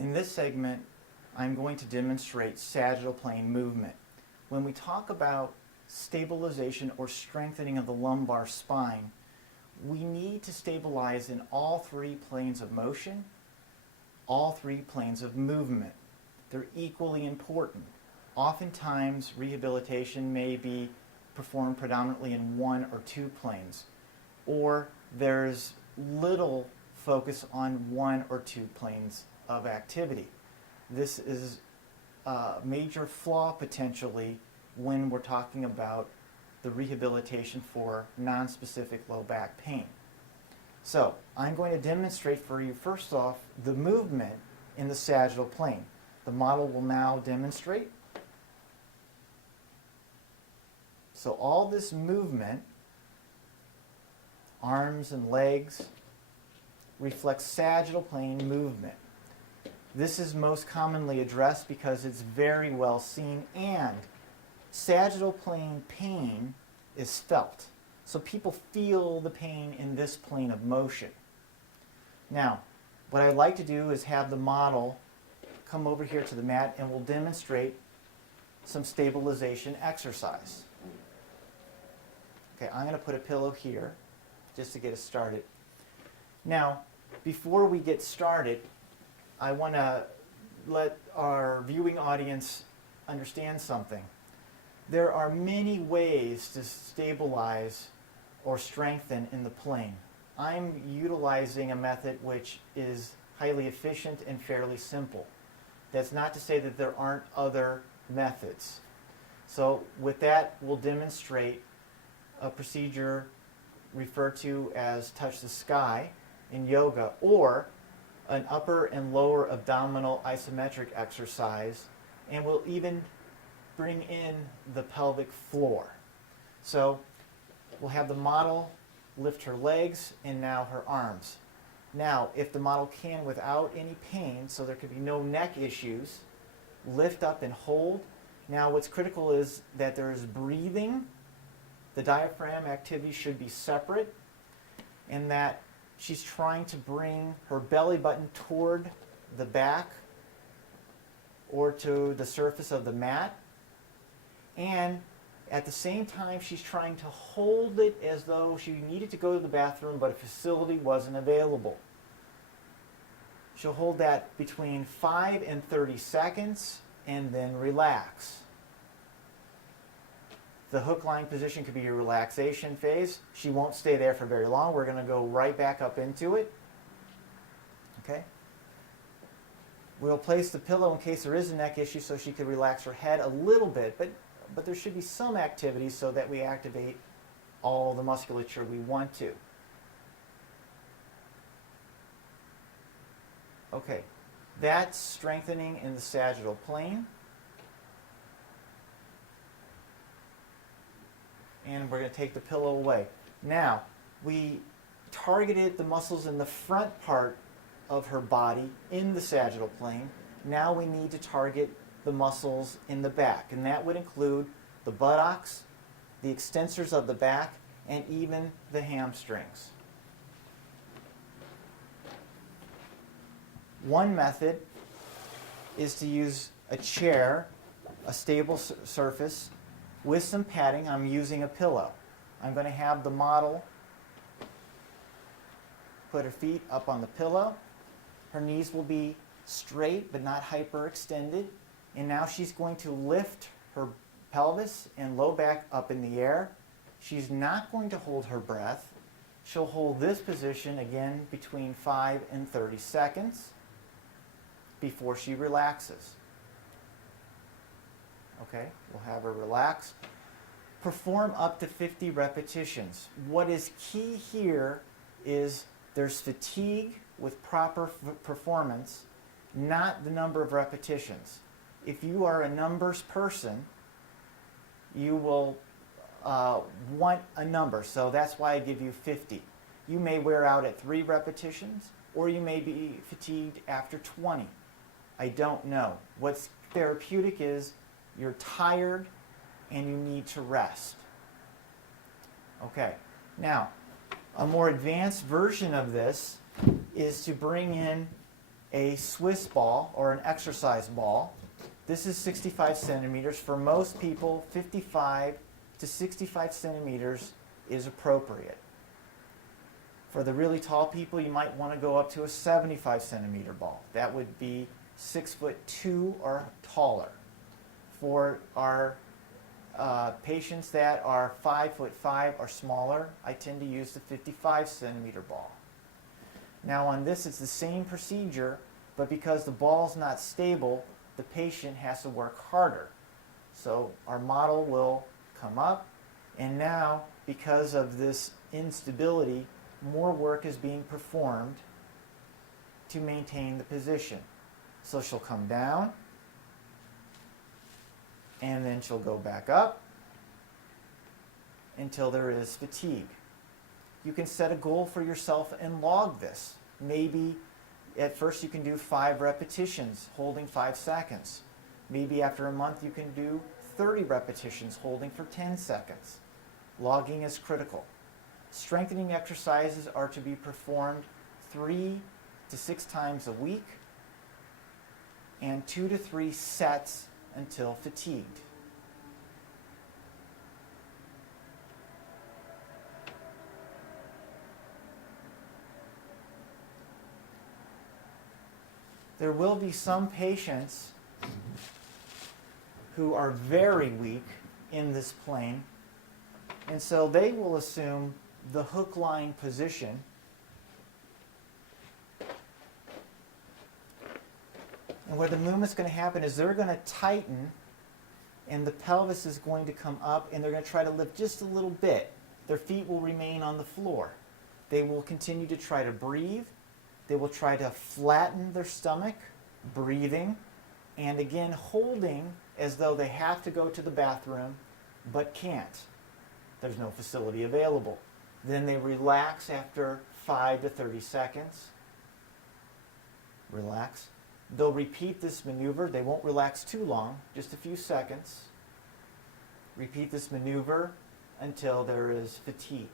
In this segment, I'm going to demonstrate sagittal plane movement. When we talk about stabilization or strengthening of the lumbar spine, we need to stabilize in all three planes of motion, all three planes of movement. They're equally important. Oftentimes, rehabilitation may be performed predominantly in one or two planes, or there's little focus on one or two planes of activity. This is a major flaw potentially when we're talking about the rehabilitation for non-specific low back pain. So I'm going to demonstrate for you first off the movement in the sagittal plane. The model will now demonstrate. So all this movement, arms and legs, reflects sagittal plane movement. This is most commonly addressed because it's very well seen, and sagittal plane pain is felt. So people feel the pain in this plane of motion. Now, what I'd like to do is have the model come over here to the mat and we'll demonstrate some stabilization exercise. Okay, I'm going to put a pillow here just to get us started. Now, before we get started, I want to let our viewing audience understand something. There are many ways to stabilize or strengthen in the plane. I'm utilizing a method which is highly efficient and fairly simple. That's not to say that there aren't other methods. So with that, we'll demonstrate a procedure referred to as touch the sky in yoga, or an upper and lower abdominal isometric exercise, and we'll even bring in the pelvic floor. So we'll have the model lift her legs and now her arms. Now, if the model can, without any pain, so there could be no neck issues, lift up and hold. Now what's critical is that there is breathing. The diaphragm activity should be separate, and that she's trying to bring her belly button toward the back or to the surface of the mat. And at the same time, she's trying to hold it as though she needed to go to the bathroom, but a facility wasn't available. She'll hold that between 5 and 30 seconds and then relax. The hook line position could be a relaxation phase. She won't stay there for very long. We're going to go right back up into it. Okay? We'll place the pillow in case there is a neck issue so she could relax her head a little bit, but there should be some activity so that we activate all the musculature we want to. Okay, that's strengthening in the sagittal plane. And we're going to take the pillow away. Now, we targeted the muscles in the front part of her body in the sagittal plane. Now we need to target the muscles in the back, and that would include the buttocks, the extensors of the back, and even the hamstrings. One method is to use a chair, a stable surface, with some padding. I'm using a pillow. I'm going to have the model put her feet up on the pillow. Her knees will be straight but not hyperextended. And now she's going to lift her pelvis and low back up in the air. She's not going to hold her breath. She'll hold this position again between 5 and 30 seconds before she relaxes. Okay, we'll have her relax. Perform up to 50 repetitions. What is key here is there's fatigue with proper performance, not the number of repetitions. If you are a numbers person, you will want a number, so that's why I give you 50. You may wear out at 3 repetitions, or you may be fatigued after 20. I don't know. What's therapeutic is you're tired and you need to rest. Okay, now a more advanced version of this is to bring in a Swiss ball or an exercise ball. This is 65 centimeters. For most people, 55 to 65 centimeters is appropriate. For the really tall people, you might want to go up to a 75 centimeter ball. That would be 6'2" or taller. For our patients that are 5'5" or smaller, I tend to use the 55 centimeter ball. Now on this, it's the same procedure, but because the ball's not stable, the patient has to work harder. So our model will come up, and now, because of this instability, more work is being performed to maintain the position. So she'll come down, and then she'll go back up until there is fatigue. You can set a goal for yourself and log this. Maybe at first you can do 5 repetitions holding 5 seconds. Maybe after a month you can do 30 repetitions holding for 10 seconds. Logging is critical. Strengthening exercises are to be performed 3 to 6 times a week and 2 to 3 sets until fatigued. There will be some patients who are very weak in this plane, and so they will assume the hook line position. And where the movement's going to happen is they're going to tighten, and the pelvis is going to come up, and they're going to try to lift just a little bit. Their feet will remain on the floor. They will continue to try to breathe. They will try to flatten their stomach, breathing, and again holding as though they have to go to the bathroom but can't. There's no facility available. Then they relax after 5 to 30 seconds. Relax. They'll repeat this maneuver. They won't relax too long, just a few seconds. Repeat this maneuver until there is fatigue.